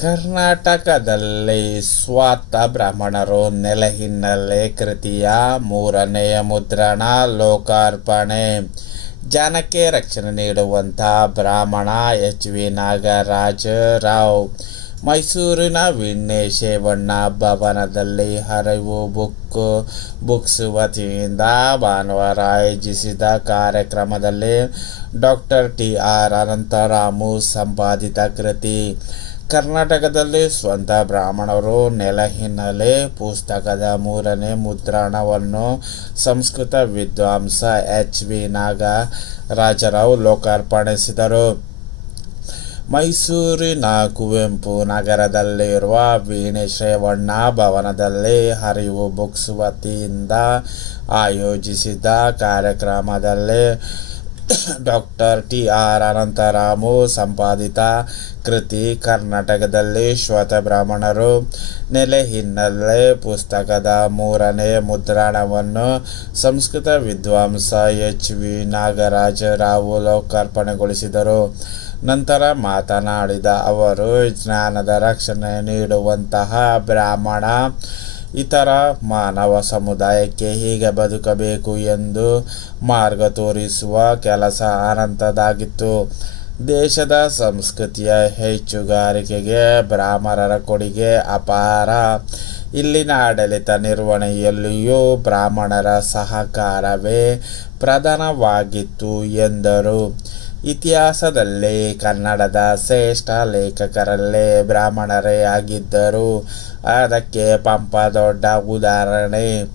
ಕರ್ನಾಟಕದಲ್ಲಿ ಸ್ವಾತ ಬ್ರಾಹ್ಮಣರು ನೆಲೆ ಹಿನ್ನೆಲೆ ಕೃತಿಯ ಮೂರನೆಯ ಮುದ್ರಣ ಲೋಕಾರ್ಪಣೆ. ಜನಕ್ಕೆ ರಕ್ಷಣೆ ನೀಡುವಂಥ ಬ್ರಾಹ್ಮಣ ಎಚ್ ವಿ ನಾಗರಾಜ ರಾವ್ ಮೈಸೂರಿನ ವಿಘ್ನೇಶೇವಣ್ಣ ಭವನದಲ್ಲಿ ಹರಿವು ಬುಕ್, ಬುಕ್ಸ್ ವತಿಯಿಂದ ಭಾನುವಾರ ಆಯೋಜಿಸಿದ ಕಾರ್ಯಕ್ರಮದಲ್ಲಿ ಡಾಕ್ಟರ್ ಟಿ ಆರ್ ಅನಂತರಾಮು ಸಂಪಾದಿತ ಕೃತಿ. ಕರ್ನಾಟಕದಲ್ಲಿ ಸ್ವಂತ ಬ್ರಾಹ್ಮಣರು ನೆಲ ಹಿನ್ನೆಲೆ ಪುಸ್ತಕದ ಮೂರನೇ ಮುದ್ರಣವನ್ನು ಸಂಸ್ಕೃತ ವಿದ್ವಾಂಸ ಎಚ್ ವಿ ನಾಗರಾಜರಾವ್ ಲೋಕಾರ್ಪಣಿಸಿದರು. ಮೈಸೂರಿನ ಕುವೆಂಪು ನಗರದಲ್ಲಿರುವ ವೀಣೇಶ್ವರವಣ್ಣ ಭವನದಲ್ಲಿ ಹರಿವು ಬುಕ್ಸ್ ವತಿಯಿಂದ ಆಯೋಜಿಸಿದ ಕಾರ್ಯಕ್ರಮದಲ್ಲಿ ಡಾಕ್ಟರ್ ಟಿ ಆರ್ ಅನಂತರಾಮು ಸಂಪಾದಿತ ಕೃತಿ ಕರ್ನಾಟಕದಲ್ಲಿ ಶ್ವತ ಬ್ರಾಹ್ಮಣರು. ನೆಲೆ ಹಿನ್ನೆಲೆ ಪುಸ್ತಕದ ಮೂರನೇ ಮುದ್ರಣವನ್ನು ಸಂಸ್ಕೃತ ವಿದ್ವಾಂಸ ಎಚ್. ವಿ. ನಾಗರಾಜ ರಾವು ಲೋಕಾರ್ಪಣೆಗೊಳಿಸಿದರು. ನಂತರ ಮಾತನಾಡಿದ ಅವರು, ಜ್ಞಾನದ ರಕ್ಷಣೆ ನೀಡುವಂತಹ ಬ್ರಾಹ್ಮಣ ಇತರ ಮಾನವ ಸಮುದಾಯಕ್ಕೆ ಹೀಗೆ ಬದುಕಬೇಕು ಎಂದು ಮಾರ್ಗ ತೋರಿಸುವ ಕೆಲಸ ಅನಂತದಾಗಿತ್ತು. ದೇಶದ ಸಂಸ್ಕೃತಿಯ ಹೆಚ್ಚುಗಾರಿಕೆಗೆ ಬ್ರಾಹ್ಮಣರ ಕೊಡುಗೆ ಅಪಾರ. ಇಲ್ಲಿನ ಆಡಳಿತ ನಿರ್ವಹಣೆಯಲ್ಲಿಯೂ ಬ್ರಾಹ್ಮಣರ ಸಹಕಾರವೇ ಪ್ರಧಾನವಾಗಿತ್ತು ಎಂದರು. ಇತಿಹಾಸದಲ್ಲಿ ಕನ್ನಡದ ಶ್ರೇಷ್ಠ ಲೇಖಕರಲ್ಲೇ ಬ್ರಾಹ್ಮಣರೇ ಆಗಿದ್ದರು. ಅದಕ್ಕೆ ಪಂಪ ದೊಡ್ಡ ಉದಾಹರಣೆ.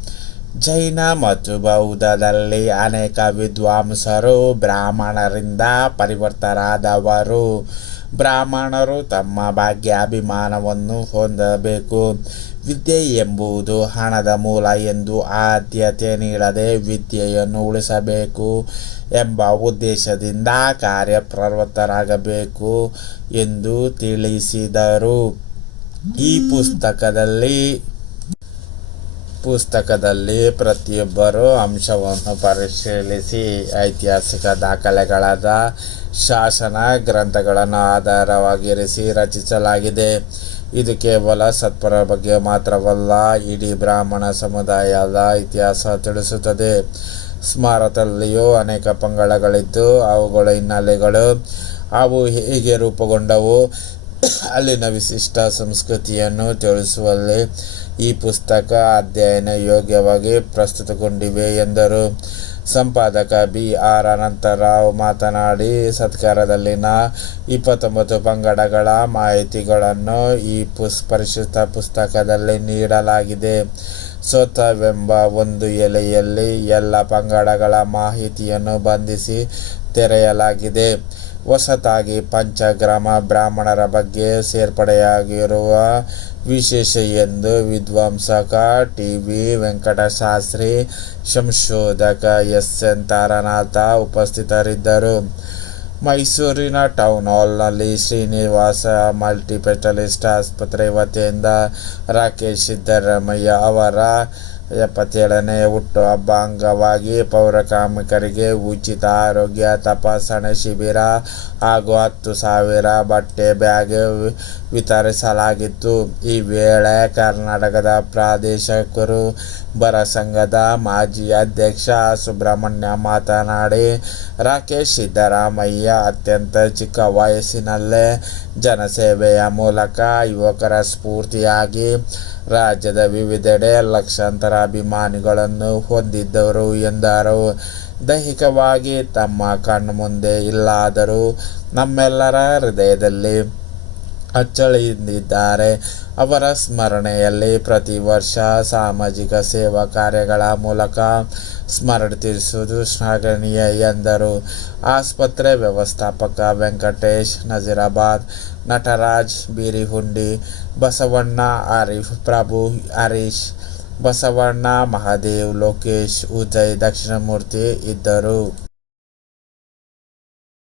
ಜೈನ ಮತ್ತು ಬೌದ್ಧದಲ್ಲಿ ಅನೇಕ ವಿದ್ವಾಂಸರು ಬ್ರಾಹ್ಮಣರಿಂದ ಪರಿವರ್ತರಾದವರು. ಬ್ರಾಹ್ಮಣರು ತಮ್ಮ ಭಾಗ್ಯಾಭಿಮಾನವನ್ನು ಹೊಂದಬೇಕು. ವಿದ್ಯೆ ಎಂಬುದು ಹಣದ ಮೂಲ ಎಂದು ಆದ್ಯತೆ ನೀಡದೆ ವಿದ್ಯೆಯನ್ನು ಉಳಿಸಬೇಕು ಎಂಬ ಉದ್ದೇಶದಿಂದ ಕಾರ್ಯಪ್ರವೃತ್ತರಾಗಬೇಕು ಎಂದು ತಿಳಿಸಿದರು. ಈ ಪುಸ್ತಕದಲ್ಲಿ ಪುಸ್ತಕದಲ್ಲಿ ಪ್ರತಿಯೊಬ್ಬರು ಅಂಶವನ್ನು ಪರಿಶೀಲಿಸಿ ಐತಿಹಾಸಿಕ ದಾಖಲೆಗಳಾದ ಶಾಸನ ಗ್ರಂಥಗಳನ್ನು ಆಧಾರವಾಗಿರಿಸಿ ರಚಿಸಲಾಗಿದೆ. ಇದು ಕೇವಲ ಸತ್ಪರ ಬಗ್ಗೆ ಮಾತ್ರವಲ್ಲ, ಇಡೀ ಬ್ರಾಹ್ಮಣ ಸಮುದಾಯದ ಇತಿಹಾಸ ತಿಳಿಸುತ್ತದೆ. ಸ್ಮಾರಕದಲ್ಲಿಯೂ ಅನೇಕ ಪಂಗಡಗಳಿದ್ದು, ಅವುಗಳ ಹಿನ್ನೆಲೆಗಳು, ಅವು ಹೇಗೆ ರೂಪುಗೊಂಡವು ಅಲ್ಲಿನ ವಿಶಿಷ್ಟ ಸಂಸ್ಕೃತಿಯನ್ನು ತಿಳಿಸುವಲ್ಲಿ ಈ ಪುಸ್ತಕ ಅಧ್ಯಯನ ಯೋಗ್ಯವಾಗಿ ಪ್ರಸ್ತುತಗೊಂಡಿವೆ ಎಂದರು. ಸಂಪಾದಕ ಬಿ ಆರ್ ಅನಂತರಾವ್ ಮಾತನಾಡಿ, ಸತ್ಕಾರದಲ್ಲಿನ ಇಪ್ಪತ್ತೊಂಬತ್ತು ಪಂಗಡಗಳ ಮಾಹಿತಿಗಳನ್ನು ಈ ಪುಸ್, ಪರಿಶಿಷ್ಟ ಪುಸ್ತಕದಲ್ಲಿ ನೀಡಲಾಗಿದೆ. ಸೋತವೆಂಬ ಒಂದು ಎಲೆಯಲ್ಲಿ ಎಲ್ಲ ಪಂಗಡಗಳ ಮಾಹಿತಿಯನ್ನು ಬಂಧಿಸಿ ತೆರೆಯಲಾಗಿದೆ. ಹೊಸತಾಗಿ ಪಂಚಗ್ರಾಮ ಬ್ರಾಹ್ಮಣರ ಬಗ್ಗೆ ಸೇರ್ಪಡೆಯಾಗಿರುವ ವಿಶೇಷ ಎಂದು ವಿದ್ವಾಂಸಕ ಟಿ ವಿ ವೆಂಕಟಶಾಸ್ತ್ರಿ ಸಂಶೋಧಕ ಎಸ್ ಎನ್ ತಾರನಾಥ ಉಪಸ್ಥಿತರಿದ್ದರು. ಮೈಸೂರಿನ ಟೌನ್ ಹಾಲ್ನಲ್ಲಿ ಶ್ರೀನಿವಾಸ ಮಲ್ಟಿಪೆಟಲಿಸ್ಟ್ ಆಸ್ಪತ್ರೆ ವತಿಯಿಂದ ರಾಕೇಶ್ ಸಿದ್ದರಾಮಯ್ಯ ಅವರ ಎಪ್ಪತ್ತೇಳನೇ ಹುಟ್ಟುಹಬ್ಬ ಅಂಗವಾಗಿ ಪೌರ ಕಾರ್ಮಿಕರಿಗೆ ಉಚಿತ ಆರೋಗ್ಯ ತಪಾಸಣೆ ಶಿಬಿರ ಹಾಗೂ ಹತ್ತು ಸಾವಿರ ಬಟ್ಟೆ ಬ್ಯಾಗ್ ವಿತರಿಸಲಾಗಿತ್ತು. ಈ ವೇಳೆ ಕರ್ನಾಟಕದ ಪ್ರಾದೇಶಿಕರು ಬರ ಸಂಘದ ಮಾಜಿ ಅಧ್ಯಕ್ಷ ಸುಬ್ರಹ್ಮಣ್ಯ ಮಾತನಾಡಿ, ರಾಕೇಶ್ ಸಿದ್ದರಾಮಯ್ಯ ಅತ್ಯಂತ ಚಿಕ್ಕ ವಯಸ್ಸಿನಲ್ಲೇ ಜನಸೇವೆಯ ಮೂಲಕ ಯುವಕರ ಸ್ಫೂರ್ತಿಯಾಗಿ ರಾಜ್ಯದ ವಿವಿಧೆಡೆ ಲಕ್ಷಾಂತರ ಅಭಿಮಾನಿಗಳನ್ನು ಹೊಂದಿದ್ದರು ಎಂದರು. ದೈಹಿಕವಾಗಿ ತಮ್ಮ ಕಣ್ಣು ಮುಂದೆ ಇಲ್ಲಾದರೂ ನಮ್ಮೆಲ್ಲರ ಹೃದಯದಲ್ಲಿ ಅಚ್ಚಳಿದಿದ್ದಾರೆ ಅವರ ಸ್ಮರಣೆಯಲ್ಲಿ ಪ್ರತಿ ವರ್ಷ ಸಾಮಾಜಿಕ ಸೇವಾ ಕಾರ್ಯಗಳ ಮೂಲಕ ಸ್ಮರಣೆ ತೀರಿಸುವುದು ಶ್ಲಾಘನೀಯ ಎಂದರು. ಆಸ್ಪತ್ರೆ ವ್ಯವಸ್ಥಾಪಕ ವೆಂಕಟೇಶ್, ನಜೀರಾಬಾದ್ ನಟರಾಜ್, ಬೀರಿಹುಂಡಿ, ಬಸವಣ್ಣ, ಆರಿಫ್ ಪ್ರಭು, ಹರೀಶ್, ಬಸವಣ್ಣ, ಮಹಾದೇವ್, ಲೋಕೇಶ್ ಉದಯ್ ದಕ್ಷಿಣಮೂರ್ತಿ ಇದ್ದರು.